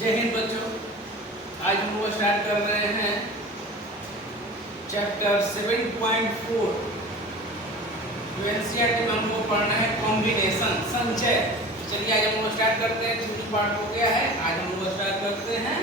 जय हिंद बच्चों। आज हम लोग स्टार्ट कर रहे हैं चैप्टर 7.4। जो एनसीईआरटी में हम लोग पढ़ना है कॉम्बिनेशन, संचय। चलिए आज हम लोग स्टार्ट करते हैं। थ्योरी पार्ट हो गया है, आज हम लोग स्टार्ट करते हैं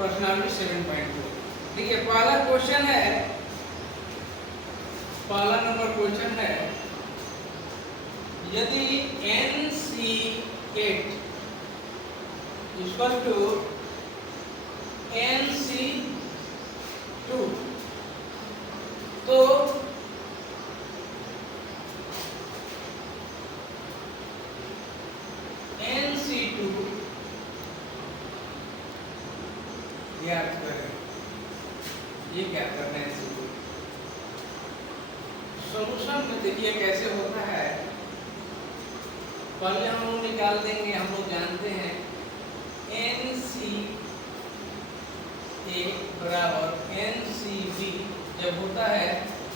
प्रश्नावली 7.4। देखिए पहला क्वेश्चन है, पहला नंबर क्वेश्चन है, यदि NC8 इक्वल टू NC2 तो NC2 ज्ञात करें। ये क्या करना है NC2? सॉल्यूशन में देखिए कैसे होता है। पहले हम लोग निकाल देंगे, हम लोग जानते हैं NC बराबर NCB जब होता है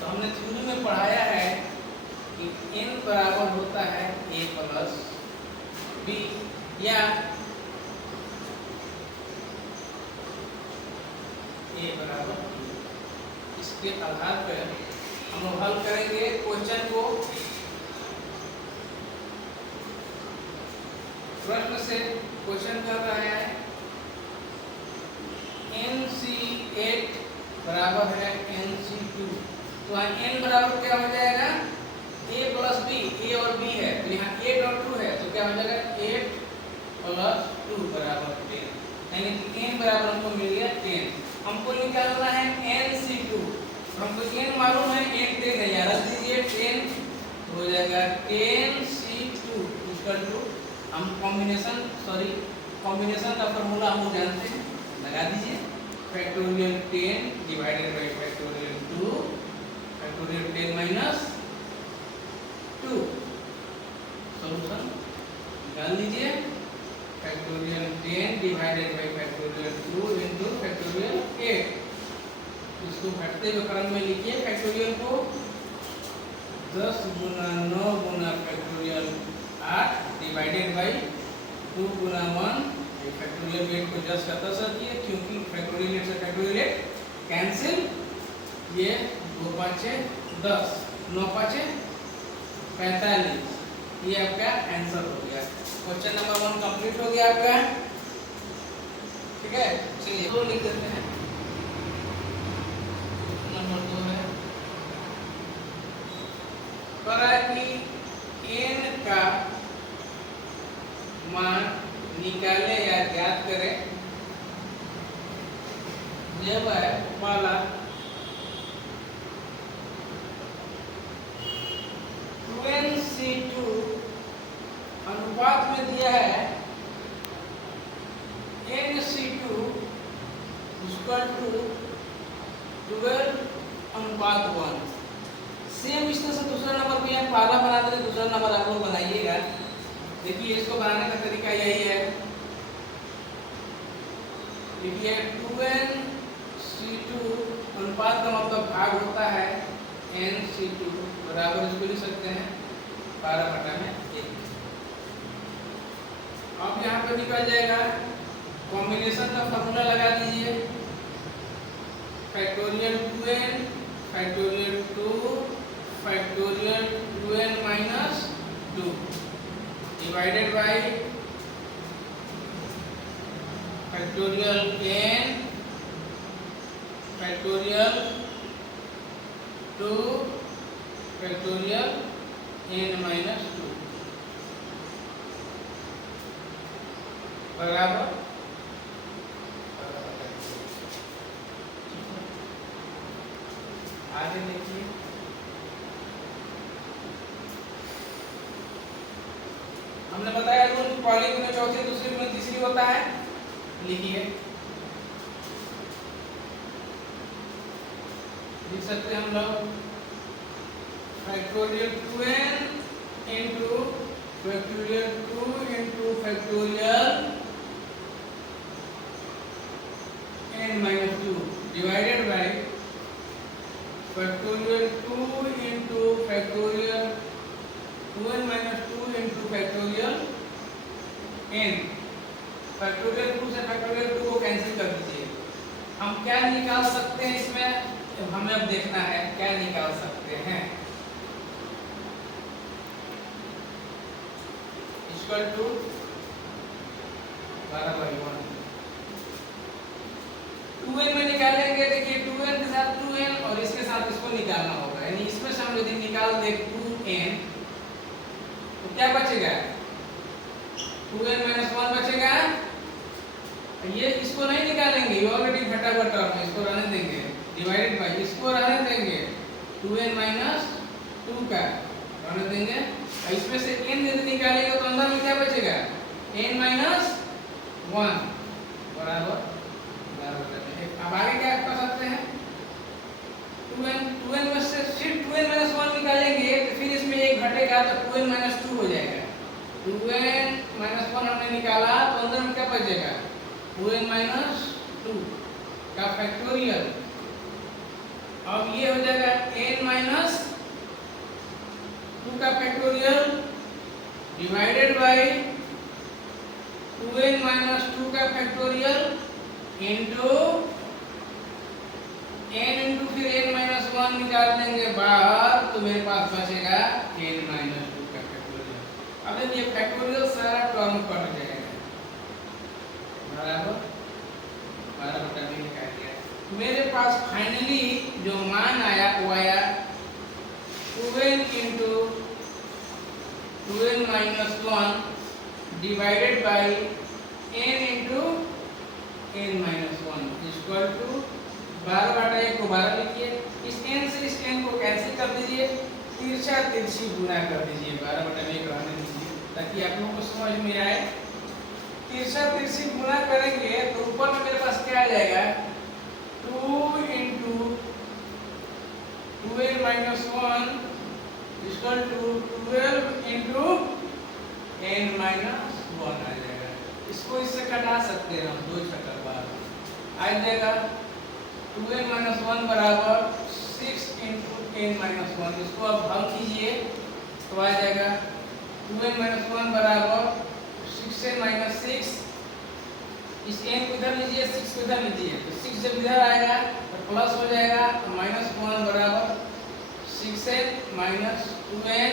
तो हमने थ्योरी में पढ़ाया है कि N बराबर होता है A प्लस B, या A बराबर B। इसके आधार पर हम लोग हल करेंगे क्वेश्चन को। प्रश्न से क्वेश्चन कर रहा है NC8 बराबर है NC2, तो यहाँ N बराबर क्या हो जाएगा A प्लस B। A और B है तो यहाँ 8 और 2 है तो क्या हो जाएगा 8 प्लस 2 बराबर 10, यानी कि N बराबर हमको मिल गया 10। हमको निकालना है NC2, हमको N मालूम है, N 10 है, यहाँ रख दीजिए 10 हो जाएगा 10C2 इक्वल टू, हम कॉम्बिनेशन का फॉर्मूला हम जानते हैं, लगा दीजिए factorial 10 divided by factorial 2 factorial 10 minus 2। Solution निकाल लीजिए factorial 10 divided by factorial 2 into factorial 8। इसको घटते हुए क्रम में लिखिए। फैक्टोरियल को 10 गुना 9 गुना फैक्टोरियल 8 डिवाइडेड बाई 2 गुना 1। फैक्टोरियल 8 को 10 का 10 रखिए क्योंकि फैक्टोरियल 8 से फैक्टोरियल 8 कैंसिल, ये 2 5 10 9 5 45। ये आपका आंसर हो गया। क्वेश्चन नंबर 1 कंप्लीट हो गया आपका। ठीक है, चलिए 2 लिख देते हैं। नंबर 2 है करा कि n का मान निकाले या ज्ञात करें जब है वाला 2NC2 अनुपात में दिया है NC2 इक्वल टू 12:1। सेम इस तरह से दूसरा नंबर भी आप पहला बना देंगे, दूसरा नंबर आप लोग बनाइएगा। देखिए इसको बनाने का तरीका यही है। देखिए 2NC2 अनुपात का मतलब भाग होता है NC2 बराबर, इसको लिख सकते हैं 12/1। अब यहाँ पे निकल जाएगा, कॉम्बिनेशन का फॉर्मूला लगा दीजिए factorial 2n factorial 2 factorial 2n minus 2 divided by factorial n factorial 2 factorial n minus 2 बराबर। आगे देखिए हमने बताया रूल पहली गुना चौथी, दूसरी गुना तीसरी होता है। लिखिए, लिख सकते हैं हम लोग factorial 2n into factorial 2 into factorial n minus 2 divided by factorial 2 into factorial 2n minus 2 into factorial n factorial 2 से फैक्टोरियल 2 को कैंसिल कर दीजिए। हम क्या निकाल सकते हैं इसमें, हमें अब देखना है क्या निकाल सकते हैं। इक्वल टू 12/1 2n में निकालेंगे। देखिए 2n के साथ 2n और इसके साथ इसको निकालना होगा, यानी इसमें से हम यदि निकाल दे 2n तो क्या बचेगा, 2n - 1 बचेगा। ये इसको नहीं निकालेंगे, ये ऑलरेडी घटा हुआ टर्म है, इसको रहने देंगे। डिवाइडेड बाय इसको रहने देंगे 2n - 2 का रहने देंगे। और इसमें से n यदि निकालेंगे तो अंदर में क्या बचेगा, n - 1 बराबर। अब आगे क्या कर सकते हैं, 2n में से सिर्फ 2n - 1 निकालेंगे तो फिर इसमें एक घटेगा तो 2n - 2 हो जाएगा। 2n - 1 हमने निकाला तो अंदर में क्या बचेगा, 2n - 2 का फैक्टोरियल। अब ये हो जाएगा n - 2 का फैक्टोरियल डिवाइडेड बाय 2n - 2 का फैक्टोरियल इनटू n इनटू फिर n - 1 निकाल देंगे बाहर तो मेरे पास बचेगा n - 2 का फैक्टोरियल। अब देखिए फैक्टोरियल सारा टर्म कट जाएगा बराबर 12/2 निकाल दिया। मेरे पास फाइनली जो मान आया वो आया 2n into 2n - 1 divided by n into n - 1 equal to 12/1 को 12 लिखिए। इस n से इस n को कैंसिल कर दीजिए, तिरछा तिरछी गुना कर दीजिए, 12/1 रहने दीजिए ताकि आप लोगों को समझ में आए। तिरछा तिरछी गुना करेंगे तो ऊपर में मेरे पास क्या आ जाएगा, 2 into 2n - 1 equal to 12 into n - 1 आ जाएगा। इसको इससे कटा सकते हैं हम, 2 छक्का 12 आ जाएगा। 2n - 1 बराबर 6 इनटू n - 1। इसको अब हल कीजिए तो आ जाएगा 2n - 1 बराबर 6n - 6। इस n को इधर लीजिए, 6 को इधर लीजिए, तो 6 जब इधर आएगा तो प्लस हो जाएगा तो -1 बराबर 6n - 2n।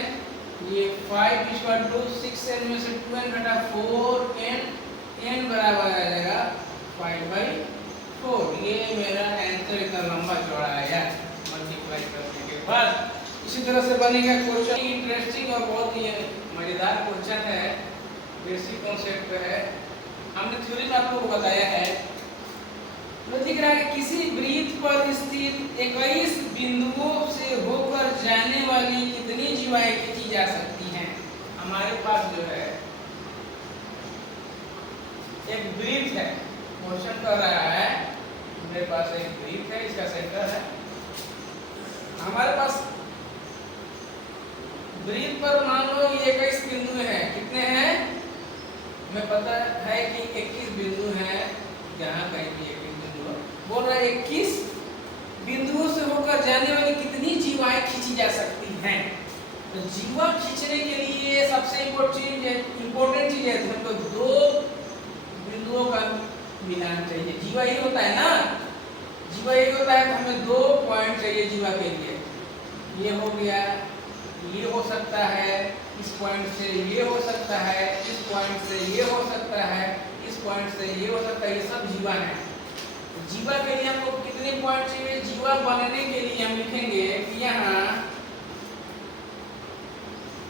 ये 5 इक्वल टू 6n में से 2n घटा 4n, n बराबर आ जाएगा 5/4। ये मेरा आंसर इतना लंबा चौड़ा आया मल्टीप्लाई करने के बाद। इसी तरह से बनेगा क्वेश्चन, इंटरेस्टिंग और बहुत ही मजेदार क्वेश्चन है, बेसिक कॉन्सेप्ट है, हमने थ्योरी में आपको बताया है। तो दिख रहा है कि किसी वृत्त पर स्थित 21 बिंदुओं से होकर जाने वाली कितनी जीवाएं खींची जा सकती हैं। हमारे पास जो है एक वृत्त है, क्वेश्चन कर रहा है, मेरे पास एक वृत्त है, इसका सेंटर है। हमारे पास वृत्त पर मान लो ये 21 बिंदु हैं, कितने हैं हमें पता है कि 21 बिंदु हैं, जहां कहीं भी 21 बिंदु बोल रहा है 21 बिंदुओं से होकर जाने वाली कितनी जीवाएं खींची जा सकती हैं। तो जीवा खींचने के लिए सबसे इम्पोर्टेंट चीज है हमको 2 बिंदुओं का मिलान चाहिए। जीवा ही होता है ना, जीवा यही होता है, हमें 2 पॉइंट चाहिए जीवा के लिए। ये हो गया, ये हो सकता है, इस पॉइंट से ये हो सकता है, इस पॉइंट से ये हो सकता है, इस पॉइंट से ये हो सकता है, ये सब जीवा है। जीवा के लिए हमको कितने पॉइंट चाहिए, जीवा बनने के लिए हम लिखेंगे कि यहाँ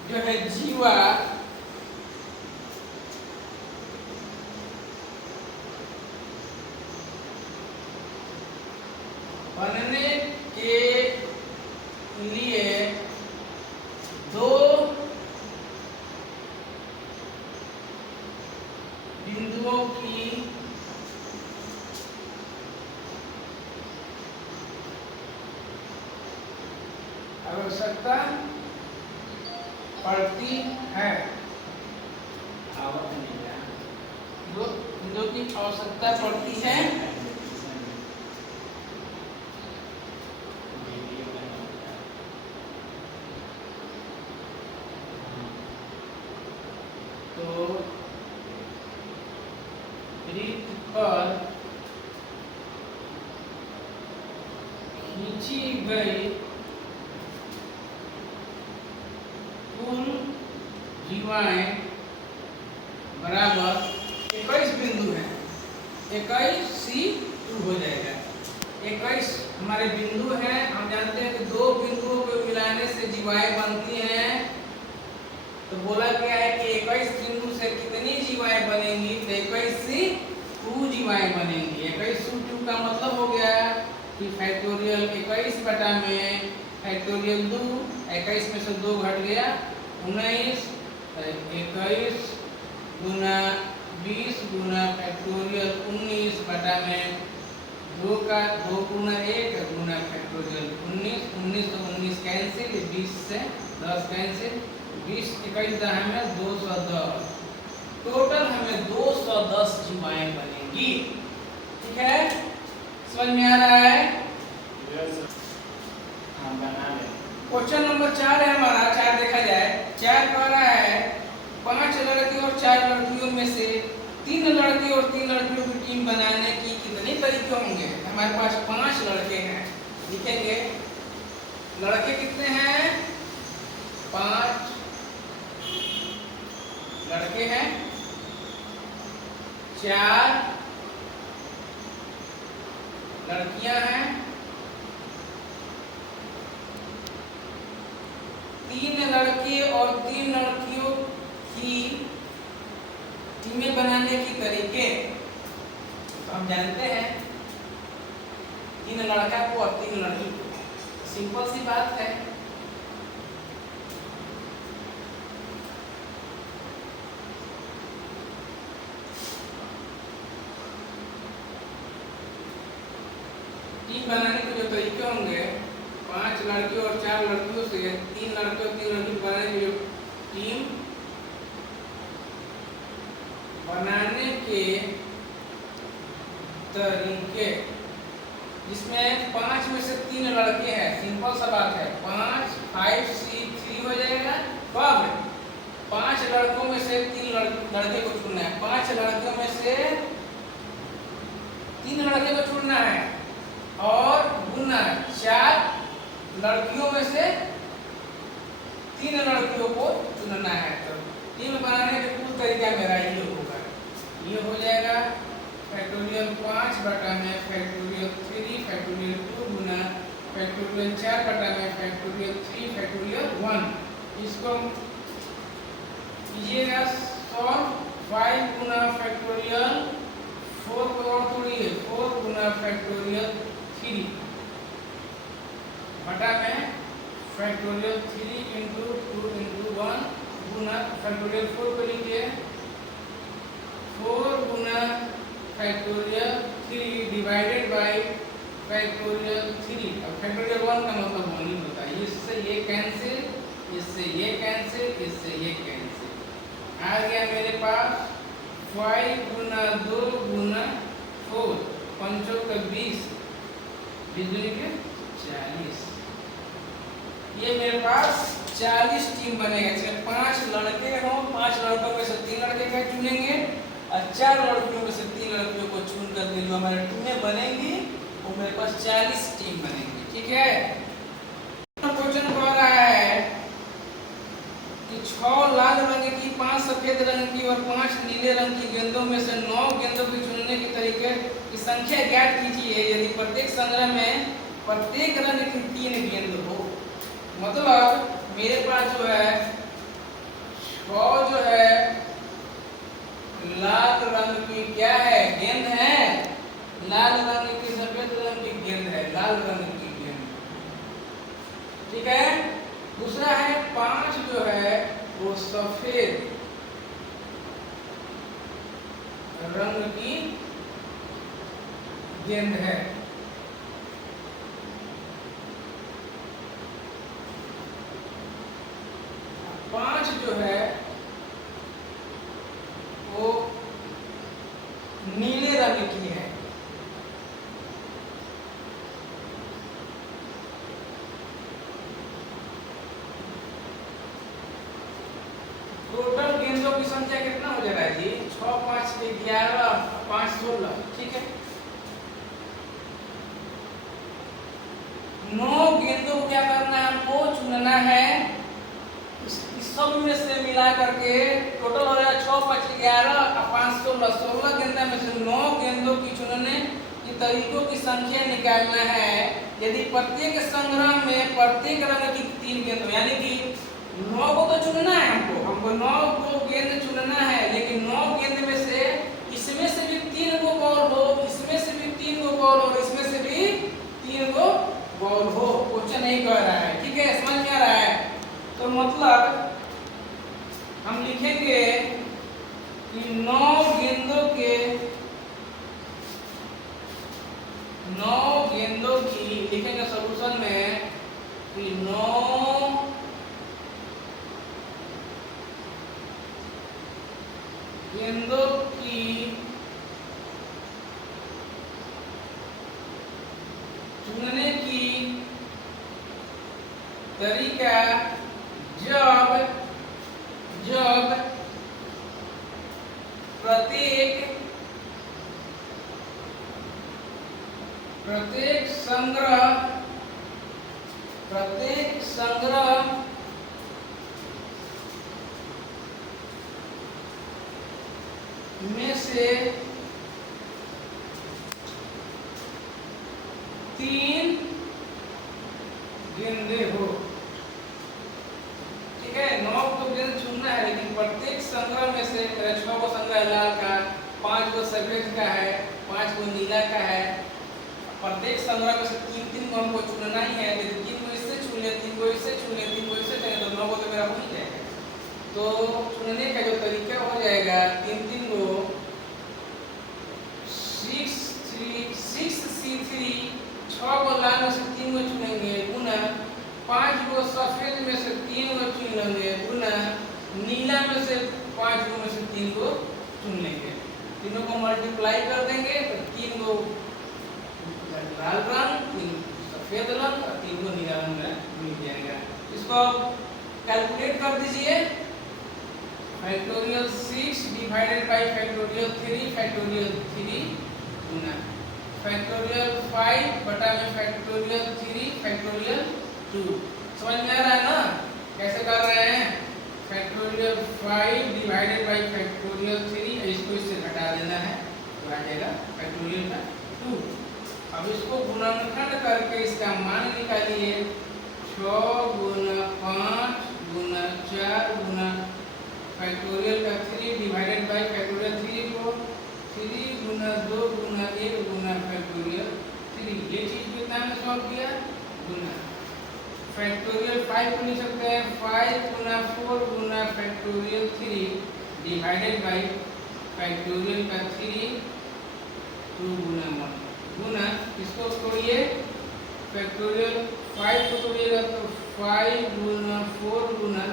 जो है जीवा बनने के लिए 2 बिंदुओं की आवश्यकता पड़ती है। दो बिंदुओं की आवश्यकता पड़ती है। तो वृत्त पर खींची गई कुल जीवाएं बराबर 21 बिंदु है। 21 C2 हो जाएगा। 21 हमारे बिंदु हैं। हम जानते हैं कि दो बिंदुओं को मिलाने से जीवाएं बनती हैं। तो बोला गया है कि 21 बिंदु से कितनी जीवाएं बनेंगी? तो 21 C2 जीवाएं बनेंगी। 21 C2 का मतलब हो गया कि फैक्टोरियल 21 बटा में फैक्टोरियल 2, 21 में से 2 घट गया 19, 21 गुना 20 गुना फैक्टोरियल 19 बटा में 2 का 2 गुना 1 गुना फैक्टोरियल 19, 19 तो 19 कैंसिल, 20 से 10 कैंसिल, 20 21 हमें 210। टोटल हमें 210 जीवाएं बनेंगी। ठीक है, समझ में आ रहा है? हाँ, बना ले। क्वेश्चन नंबर 4 है हमारा। 4 देखा जाए। 4 कह रहा है 5 लड़के और 4 लड़कियों में से 3 लड़के और 3 लड़कियों की टीम बनाने की कितने तरीके होंगे? हमारे पास 5 लड़के हैं। लिखेंगे लड़के कितने हैं? 5 लड़के हैं, 4 लड़कियां हैं, 3 लड़के और 3 लड़कियों की टीमें बनाने की तरीके। तो हम जानते हैं 3 लड़का को और 3 लड़की को। सिंपल सी बात है। टीम बनाने के जो तरीके होंगे, 5 लड़कियों और 4 लड़कियों से 3 लड़के और 3 लड़की बनाने की जो टीम बनाने के तरीके, जिसमें 5 में से 3 लड़के हैं। सिंपल सा बात है। 5 5 C3 हो जाएगा। कब? 5 लड़कों में से 3 लड़के को चुनना है। 5 लड़कों में से 3 लड़के को चुनना है और गुना 4 लड़कियों में से 3 लड़कियों को चुनना है। तो टीम बनाने के कुल तरीका मेरा ये होगा। ये हो जाएगा फैक्टोरियल 5 बटा में फैक्टोरियल 3 फैक्टोरियल 2 गुना फैक्टोरियल 4 बटा में फैक्टोरियल 3 फैक्टोरियल 1। इसको कीजिएगा 5 गुना फैक्टोरियल 4 को और तोड़िए 4 गुना फैक्टोरियल 3 बटा में फैक्टोरियल 3 इंटू 2 इंटू 1 गुना फैक्टोरियल 4 को लीजिए 4 गुना फैक्टोरियल 3 डिवाइडेड बाय फैक्टोरियल 3। अब फैक्टोरियल 1 का मतलब 1 ही होता है। इससे ये कैंसिल, इससे ये कैंसिल, इससे ये कैंसिल। आ गया मेरे पास 5 गुना 2 गुना 4, 5 का 20, 20 के 40। ये मेरे पास 40 टीम बनेगा। इसमें 5 लड़के हों, 5 लड़कों में से 3 लड़के का चुनेंगे और 4 लड़कियों में से 3 लड़कियों को चुन करके जो हमारी टीमें बनेंगी वो मेरे पास 40 टीम बनेंगी। ठीक है। क्वेश्चन कह रहा है कि 6 लाल रंग की, 5 सफेद रंग की और 5 नीले रंग की गेंदों में से 9 गेंदों को चुनने के तरीके की संख्या ज्ञात कीजिए यदि प्रत्येक संग्रह में प्रत्येक रंग की 3 गेंद हो। मतलब मेरे पास जो है 6 जो है लाल रंग की क्या है? गेंद है। लाल रंग की, सफेद रंग की गेंद है, लाल रंग की गेंद। ठीक है। दूसरा है 5 जो है वो सफेद रंग की गेंद है। 5 जो है वो नीले रंग की है। टोटल गेंदों की संख्या कितना हो जाएगा जी? 6 5 11, 5 16, ठीक है। 9 गेंदों को क्या करना है, हमको चुनना है। इस सब में से मिला करके टोटल हो जाएगा 6 5 11 और 5 16, 16 गेंदा में से 9 गेंदों की चुनने की तरीकों की संख्या निकालना है। यदि प्रत्येक संग्रह में प्रत्येक रंग की 3 गेंदों, यानी कि 9 को तो चुनना है हमको 9 को गेंद चुनना है, लेकिन 9 गेंद में से इसमें से भी 3 को बॉल हो, इसमें से भी 3 को बॉल हो, इसमें से भी 3 को बॉल हो। क्वेश्चन नहीं कह रहा है, ठीक है, समझ में आ रहा है। तो मतलब हम लिखेंगे कि 9 गेंदों की लिखेंगे सॉल्यूशन में कि 9 गेंदों की चुनने की तरीका जब प्रत्येक संग्रह में से 3 गेंदे हो, ठीक है। 9 को गेंद चुनना है, लेकिन प्रत्येक संग्रह में से 6 को संग्रह लाल का, 5 को सफेद का है, 5 को नीला का है। प्रत्येक संग्रह में से 3 को हमको चुनना ही है। यदि 3 को इससे चुन ले, 3 को इससे चुन ले, 3 को इससे चुन ले, तो 9 को तो मेरा हो ही जाएगा। तो चुनने का जो तरीका हो जाएगा, 3 को 6 C3, 6 को लाल में से 3 को चुनेंगे, पुनः 5 को सफेद में से 3 को चुन लेंगे, पुनः नीला में से 5 में से 3 को चुन लेंगे। तीनों को मल्टीप्लाई कर देंगे तो 3 को लाल रंग, 3 सफेद रंग और 3 को नीला रंग मिल जाएगा। इसको कैलकुलेट कर दीजिए। Factorial 6 divided by factorial 3 Guna factorial 5 बटा में फैक्टोरियल 3 फैक्टोरियल 2। समझ में आ रहा है ना कैसे कर रहे हैं। फैक्टोरियल 5 डिवाइडेड बाय फैक्टोरियल 3, इसको इससे घटा देना है तो आ जाएगा फैक्टोरियल का 2। अब इसको गुणनखंड करके इसका मान निकालिए। 6 गुना 5 गुना 4 गुना फैक्टोरियल का 3 डिवाइडेड बाय फैक्टोरियल 3 को 3 गुना 2 गुना 1 गुना फैक्टोरियल 3। ये चीज कितना में सॉल्व किया गुना। फैक्टोरियल 5 को लिख सकते हैं 5 गुना 4 गुना फैक्टोरियल 3 डिवाइडेड बाय फैक्टोरियल का 3 2 गुना 1 गुना। इसको तोड़िए, फैक्टोरियल 5 को तोड़िएगा तो 5 गुना 4 गुना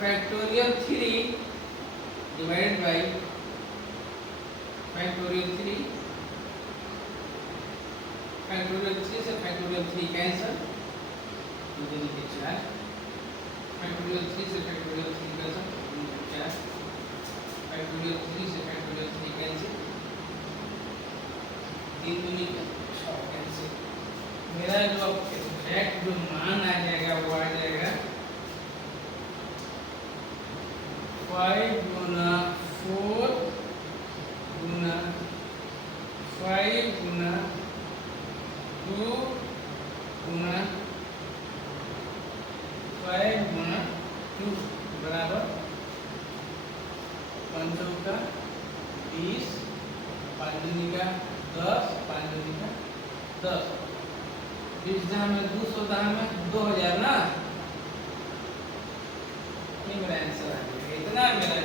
factorial 3 divided by factorial 3। Factorial 3 से फैक्टोरियल 3 कैंसिल, फैक्टोरियल 3 से फैक्टोरियल 3 कैंसिल, फैक्टोरियल 3 से फैक्टोरियल 3 कैंसिल, 3 दूनी 6 कैंसिल। मेरा जो एग्जैक्ट जो मान आ जाएगा वो आ जाएगा 5 गुना 4 गुना 5 गुना 2 गुना 5 गुना 2 बराबर 5 का 20, 5 दूनी का 10, 5 दूनी का 10, 20 जहाँ में 200 जहाँ में 2000 ना। ये मेरा आंसर आ गया। इतना मेरा